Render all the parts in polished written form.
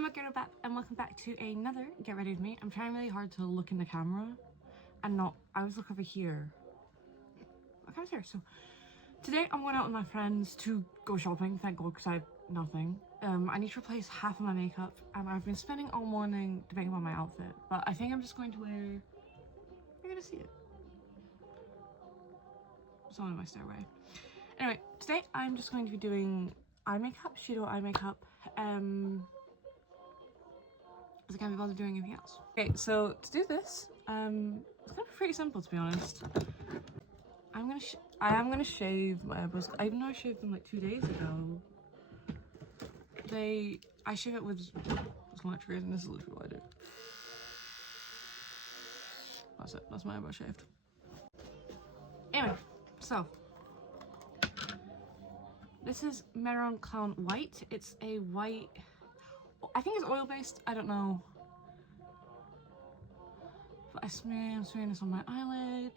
I'm Gyaru and welcome back to another Get Ready With Me. I'm trying really hard to look in the camera and not, I always look over here. Look over here. So today I'm going out with my friends to go shopping, thank God, because I have nothing. I need to replace half of my makeup and I've been spending all morning debating about my outfit, but I think I'm just going to wear, you're gonna see it. Someone in my stairway. Anyway, today I'm just going to be doing eye makeup, shadow eye makeup, because I can't be bothered doing anything else. Okay, so to do this, it's gonna be pretty simple, to be honest. I am gonna shave my eyebrows. I know I shaved them like 2 days ago. I shave it with this electric razor, and this is literally what I do. That's it, that's my eyebrow shaved. Anyway, so this is Meron Clown White. It's a white, I think it's oil based, I don't know. But I'm smearing this on my eyelid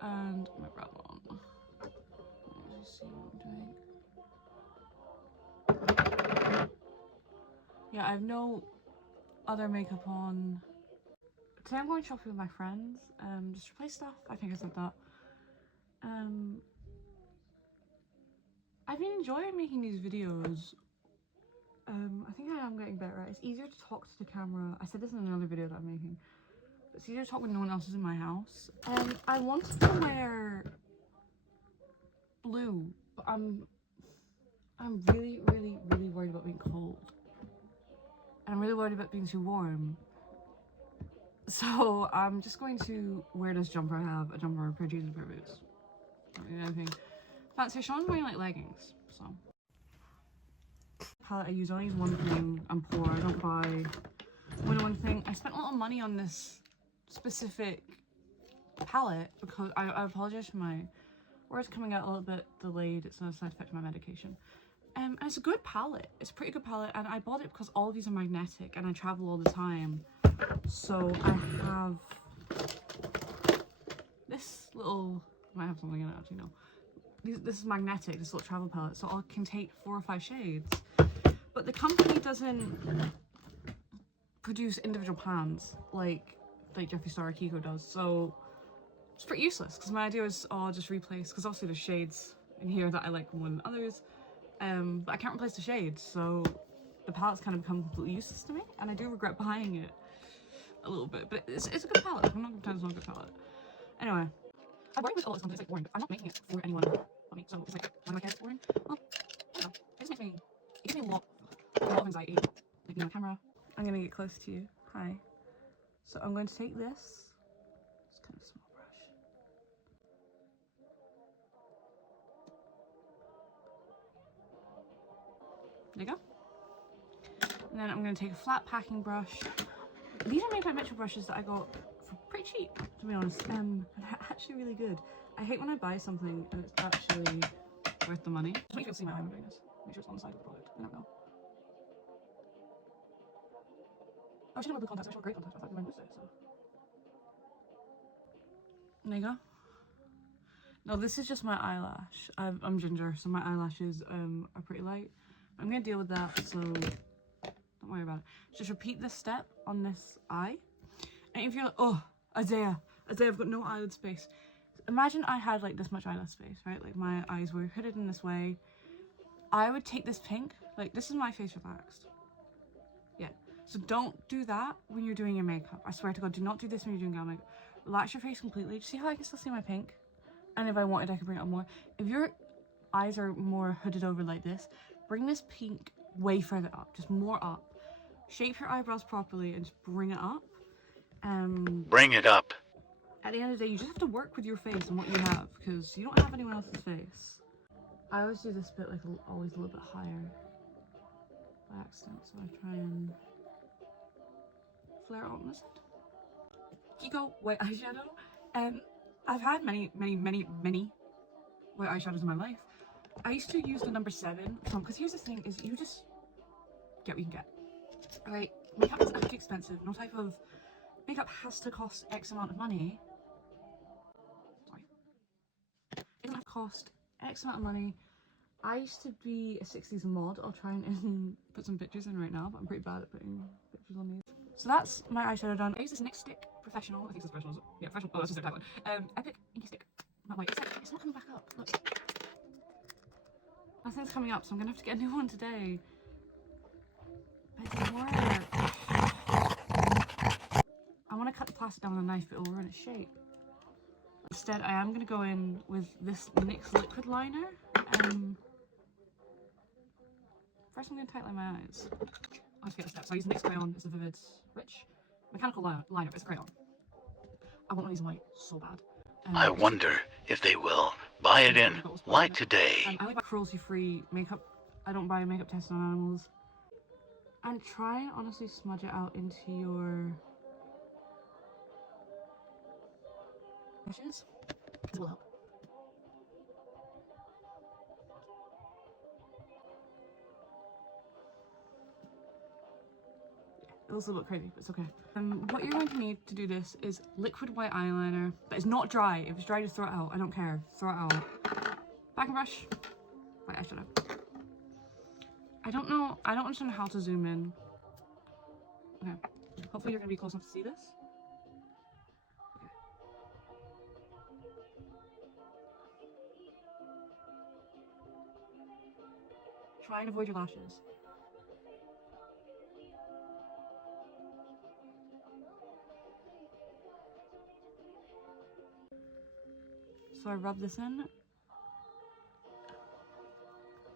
and my brow bone. Let me just see what I'm doing. Yeah, I have no other makeup on. Today I'm going shopping with my friends, just replace stuff. I think I said that. I've been enjoying making these videos. I think I am getting better at it. It's easier to talk to the camera. I said this in another video that I'm making. But it's easier to talk when no one else is in my house. I wanted to wear blue, but I'm really worried about being cold. And I'm really worried about being too warm. So I'm just going to wear this jumper I have, a jumper, a pair of jeans and a pair of boots. I don't need anything fancy. Sean's wearing like leggings, so. Palette I use, I only use one thing. I'm poor, I don't buy more than one thing. I spent a lot of money on this specific palette because I apologize for my words coming out a little bit delayed. It's not a side effect of my medication. And it's a good palette. It's a pretty good palette, and I bought it because all of these are magnetic and I travel all the time. So I have this little, I might have something in it actually, no. This is magnetic, this little travel palette, so I can take 4 or 5 shades. But the company doesn't produce individual pans like Jeffree Star or Kiko does, so it's pretty useless. Because my idea is, oh, I'll just replace, because obviously there's shades in here that I like more than others, but I can't replace the shades, so the palette's kind of become completely useless to me, and I do regret buying it a little bit. But it's a good palette. I'm not gonna pretend it's not a good palette. Anyway, I worry with all this content, it's like boring, but I'm not making it for anyone but me. So it's like, why do I care it's boring? Well, I don't know. It gives me a lot of anxiety. Like, you know, camera. I'm gonna get close to you. Hi. So I'm going to take this. It's kind of a small brush. There you go. And then I'm going to take a flat packing brush. These are made by Mitchell brushes that I got for pretty cheap, to be honest. And they're actually really good. I hate when I buy something and it's actually worth the money. Just make sure you see my eye when I'm doing this. Make sure it's on the side of the product. I don't know. Oh, she didn't have the contacts. I showed great contacts. I thought you were wearing this, so. There you go. No, this is just my eyelash. I'm ginger, so my eyelashes are pretty light. I'm gonna deal with that, so don't worry about it. Just repeat this step on this eye. And if you're like, oh, Isaiah, I've got no eyelid space. Imagine I had like this much eyelid space, right? Like my eyes were hooded in this way. I would take this pink, like this is my face relaxed. Yeah, so don't do that when you're doing your makeup. I swear to God, do not do this when you're doing your makeup. Relax your face completely. See how I can still see my pink? And if I wanted, I could bring it up more. If your eyes are more hooded over like this, bring this pink way further up, just more up. Shape your eyebrows properly and just bring it up. Bring it up. At the end of the day, you just have to work with your face and what you have, because you don't have anyone else's face. I always do this bit like always a little bit higher by accident, so I try and flare it on this side. Kiko white eyeshadow. I've had many white eyeshadows in my life. I used to use the number 7 because here's the thing: is you just get what you can get. Alright, makeup is actually expensive. No type of makeup has to cost X amount of money. Sorry. It doesn't have to cost X amount of money I used to be a 60s mod. I'll try and put some pictures in right now, but I'm pretty bad at putting pictures on these. So that's my eyeshadow done. I use this NYX stick Professional. I think it's professional. Yeah, professional. Oh, that's just their tagline. Epic inky stick. Not white. It's not coming back up. Look. Nothing's coming up, so I'm gonna have to get a new one today. But it didn't work. I want to cut the plastic down with a knife, but it'll ruin its shape. Instead, I am gonna go in with this NYX liquid liner. First, I'm gonna tightline my eyes. I have to get the steps. So I use NYX crayon. It's a Vivid Rich mechanical liner. It's a crayon. I want one of these in white so bad. I wonder if they will buy it in white today. I like my cruelty-free makeup. I don't buy makeup tested on animals. And try and honestly smudge it out into your brushes. It will help. It also look crazy, but it's okay. What you're going to need to do this is liquid white eyeliner, but it's not dry. If it's dry, just throw it out. I don't care. Throw it out. Backing brush. White eyeshadow. I don't understand how to zoom in. Okay. Hopefully you're going to be close enough to see this. Okay. Try and avoid your lashes. So I rub this in,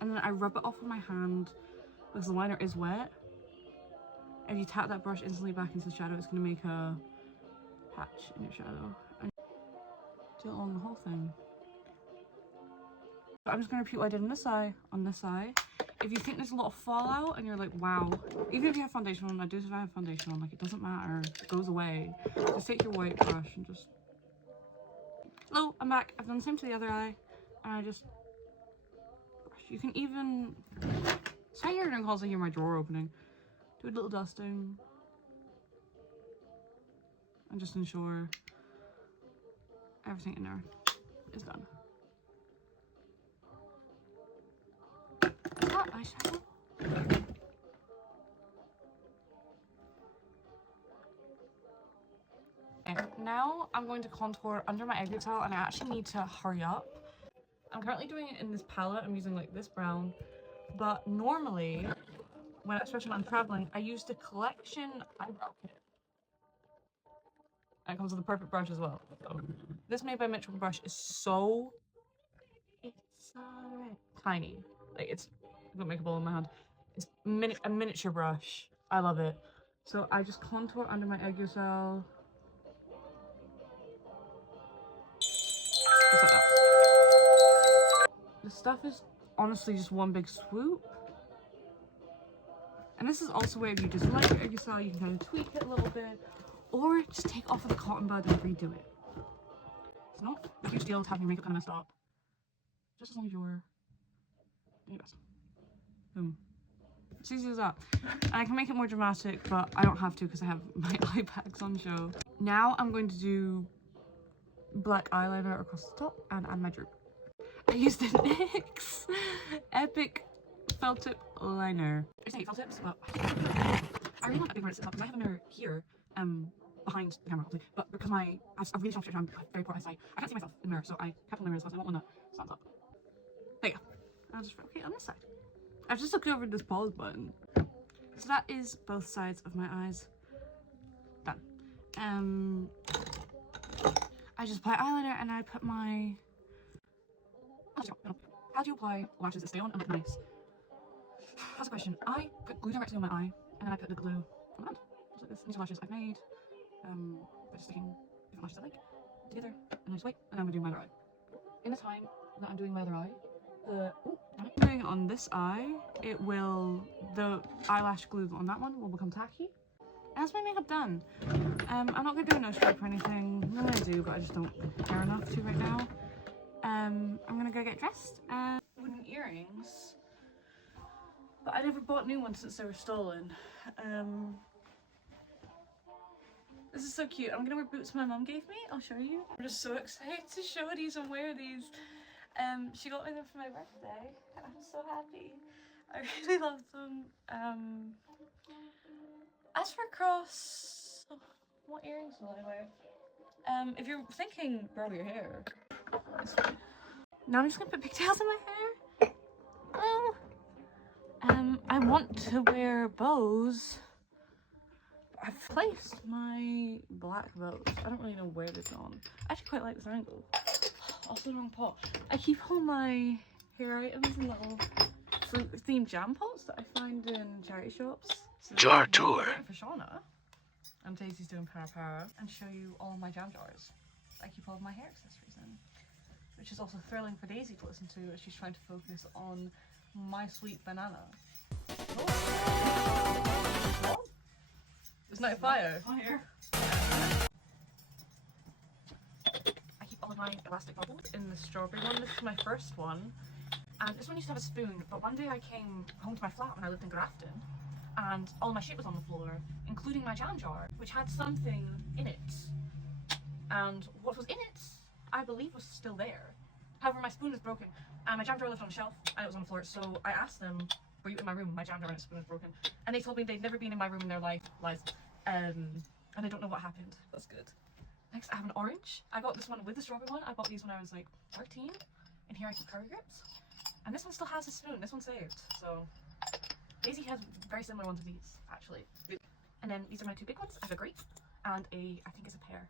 and then I rub it off with my hand because the liner is wet. If you tap that brush instantly back into the shadow, it's going to make a patch in your shadow. And do it along the whole thing. I'm just going to repeat what I did on this eye, If you think there's a lot of fallout and you're like, wow, even if you have foundation on, I do have foundation on, like it doesn't matter, it goes away. Just take your white brush and just... Hello, I'm back. I've done the same to the other eye, and I just brush. You can even... So you're going to also hear my drawer opening. Do a little dusting. And just ensure everything in there is done. Is that eyeshadow? Okay, now I'm going to contour under my egg towel, and I actually need to hurry up. I'm currently doing it in this palette. I'm using like this brown, but normally, especially when I'm traveling, I use the Collection eyebrow kit. And it comes with a perfect brush as well. So, this Made by Mitchell brush is so... It's tiny. Like, it's... I'm gonna make a bowl in my hand. It's a miniature brush. I love it. So I just contour under my egg cell. Just like that. The stuff is honestly just one big swoop. And this is also where if you just like your egg cell, you can kind of tweak it a little bit. Or just take off of the cotton bud and redo it. It's not a huge deal to have your makeup kind of messed up. Just as long as you're doing your best. Boom. It's easy as that. And I can make it more dramatic, but I don't have to because I have my eye bags on show. Now I'm going to do black eyeliner across the top and add my droop. I used the NYX Epic Felt Tip Liner. I just hate felt tips, but I really want a big mirror to sit up because I have a mirror here, behind the camera, obviously, but because I have a really strong picture, I'm very poor eyesight. I can't see myself in the mirror, so I kept on the mirror because I want one that stands up. There you go. I'll just replicate on this side. I've just looked over this pause button. So that is both sides of my eyes done. I just apply eyeliner and I put my... How do you apply lashes that stay on and look nice? That's a question. I put glue directly on my eye and then I put the glue on my hand. Just like this. These are lashes I've made by just sticking different lashes I like together, and I just wait, and I'm going to do my other eye. In the time that I'm doing my other eye, I'm doing it on this eye, the eyelash glue on that one will become tacky. And that's my makeup done. I'm not going to do a nose stripe or anything. I'm going to do, but I just don't care enough to right now. I'm going to go get dressed. Wooden earrings. But I never bought new ones since they were stolen. This is so cute. I'm going to wear boots my mum gave me. I'll show you. I'm just so excited to show these and wear these. She got me them for my birthday, and I'm so happy. I really love them. As for cross, what earrings will I wear? If you're thinking, bro, your hair. Now I'm just gonna put pigtails in my hair. Well, I want to wear bows. I've placed my black bows. I don't really know where they've gone. I actually quite like this angle. Also the wrong pot. I keep all my hair items in little fruit themed jam pots that I find in charity shops. So Jar tour. for Shauna. And Daisy's doing para and show you all my jam jars. I keep all of my hair accessories in. Which is also thrilling for Daisy to listen to as she's trying to focus on my sweet banana. Oh. Isn't that a fire? Fire. I keep all of my elastic bubbles in the strawberry one. This is my first one. And this one used to have a spoon, but one day I came home to my flat when I lived in Grafton and all my shit was on the floor, including my jam jar, which had something in it. And what was in it, I believe, was still there. However, my spoon is broken and my jam jar lived on a shelf and it was on the floor, so I asked them, were you in my room? My jam jar and spoon is broken. And they told me they'd never been in my room in their life. Lies. And I don't know what happened. That's good. Next, I have an orange. I got this one with the strawberry one. I bought these when I was like 13. And here I keep curry grips. And this one still has a spoon. This one's saved. So Daisy has very similar ones of these, actually. And then these are my two big ones. I have a grape and I think it's a pear.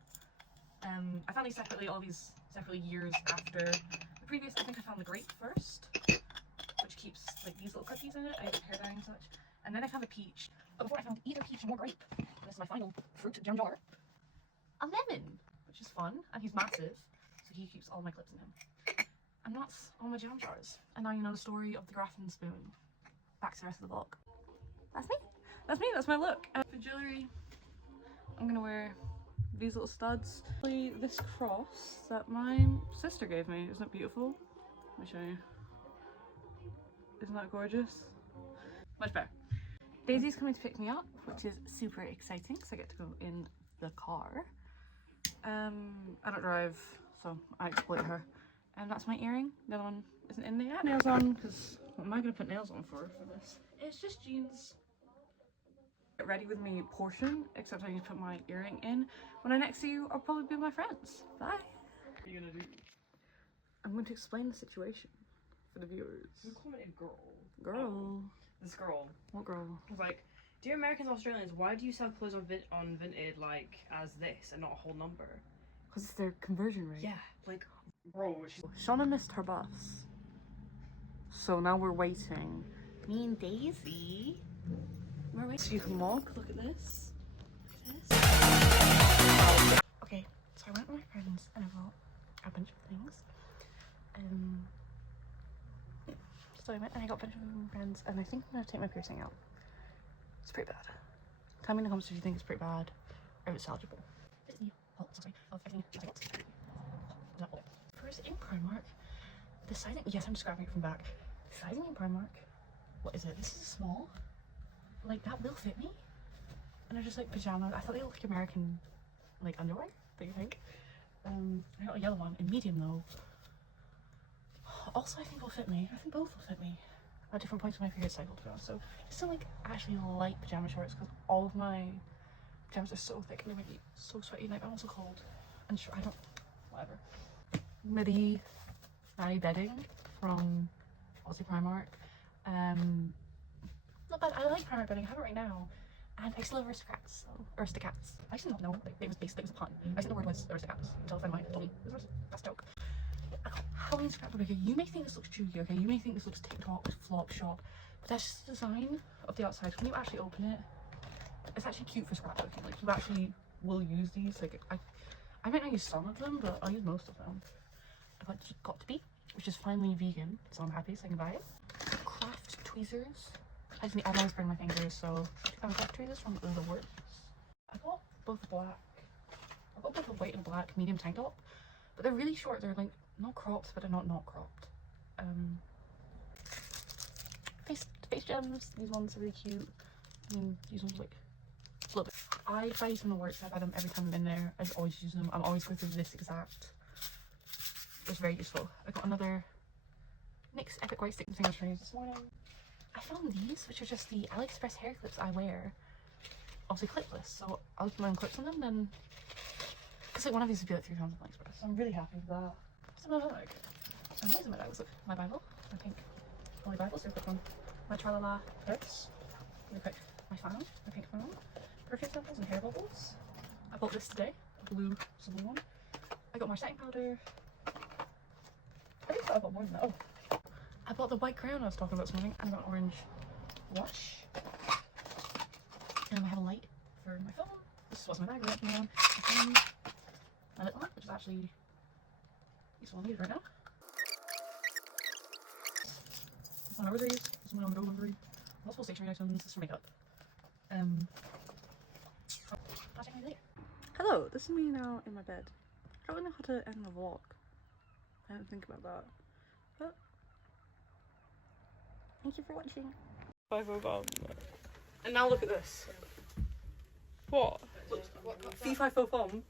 I found these separately, all these separately years after the previous. I think I found the grape first, which keeps like these little cookies in it. I have hair dye and such. And then I found a peach. But before I found either peach or grape, and this is my final fruit jam jar, a lemon, which is fun, and he's massive, so he keeps all my clips in him. And that's all my jam jars. And now you know the story of the Grafton spoon. Back to the rest of the vlog. That's me. That's me. That's my look. For jewellery, I'm gonna wear these little studs. This cross that my sister gave me. Isn't it beautiful? Let me show you. Isn't that gorgeous? Much better. Daisy's coming to pick me up, which is super exciting because I get to go in the car. I don't drive, so I exploit her. And that's my earring. The other one isn't in there yet. Nails on, because what am I going to put nails on for this? It's just jeans. Get ready with me portion, except I need to put my earring in. When I next see you, I'll probably be with my friends. Bye. What are you going to do? I'm going to explain the situation for the viewers. Who commented girl? Girl. This girl. What girl? Was like, dear Americans and Australians, why do you sell clothes on Vinted like as this and not a whole number? Because it's their conversion rate. Yeah, like, bro. Shauna missed her bus. So now we're waiting. Me and Daisy. We're waiting. So you can walk. Look at this. Okay, so I went with my friends and I bought a bunch of things. So I went and I got a bunch of friends and I think I'm going to take my piercing out. It's pretty bad. Tell me in the comments if you think it's pretty bad or if it's salvageable. First in Primark, the sizing, yes, I'm just grabbing it from back. The sizing in Primark, what is it? This is small. Like, that will fit me. And they're just like pajamas. I thought they looked like American, like, underwear, don't you think? I got a yellow one in medium though. Also, I think will fit me. I think both will fit me at different points of my period cycle, to be honest. So it's still like actually light pajama shorts because all of my pajamas are so thick and they make me so sweaty. Like, I'm also cold and sure, I don't, whatever. Midi bedding from Aussie Primark. Not bad. I like Primark bedding. I have it right now, and I still have Aristocats. So Aristocats. I actually don't know. Like, it was basically, it was a pun. I think the word was Aristocats until a friend of mine told me it was that's a joke. Halloween scrapbook, okay, you may think this looks chewy, okay, you may think this looks TikTok, flop shop, but that's just the design of the outside. When you actually open it, it's actually cute for scrapbooking. Like, you actually will use these. Like, I might not use some of them, but I'll use most of them. But it's got to be, which is finally vegan, so I'm happy, so I can buy it. Craft tweezers. I always burn my fingers, so craft tweezers from the Works. I bought both black. I bought both a white and black medium tank top, but they're really short. They're like not cropped, but they're not cropped. Face gems. These ones are really cute. I mean, these ones like a little bit. I buy these from the Works. I buy them every time I'm in there. I just always use them. I'm always going through this exact. It's very useful. I got another NYX Epic White Stick Finger Trays this morning. I found these, which are just the AliExpress hair clips I wear. Obviously clipless, so I'll just put my own clips on them then. Because like one of these would be like £3 on AliExpress, so I'm really happy with that. What's another bag? And what is in my bag? Look, my Bible, my pink Holy Bible, so quick one. My Tralala purse, really quick. My fan, my pink fan. Perfume samples and hair bubbles. I bought this today, a blue one. I got my setting powder. I think I bought more than that. Oh, I bought the white crown I was talking about this morning, and I got an orange watch. And I have a light for my phone. This is what's in my bag right now. My lip balm, which is actually useful and needed right now. This is my rosaries. This is my on-the-go rosary. Multiple stationery items. This is for makeup. I'll check my later. Hello, this is me now in my bed. I don't really know how to end the vlog. I didn't think about that. But thank you for watching. 505. And now look at this. What? Fee 505.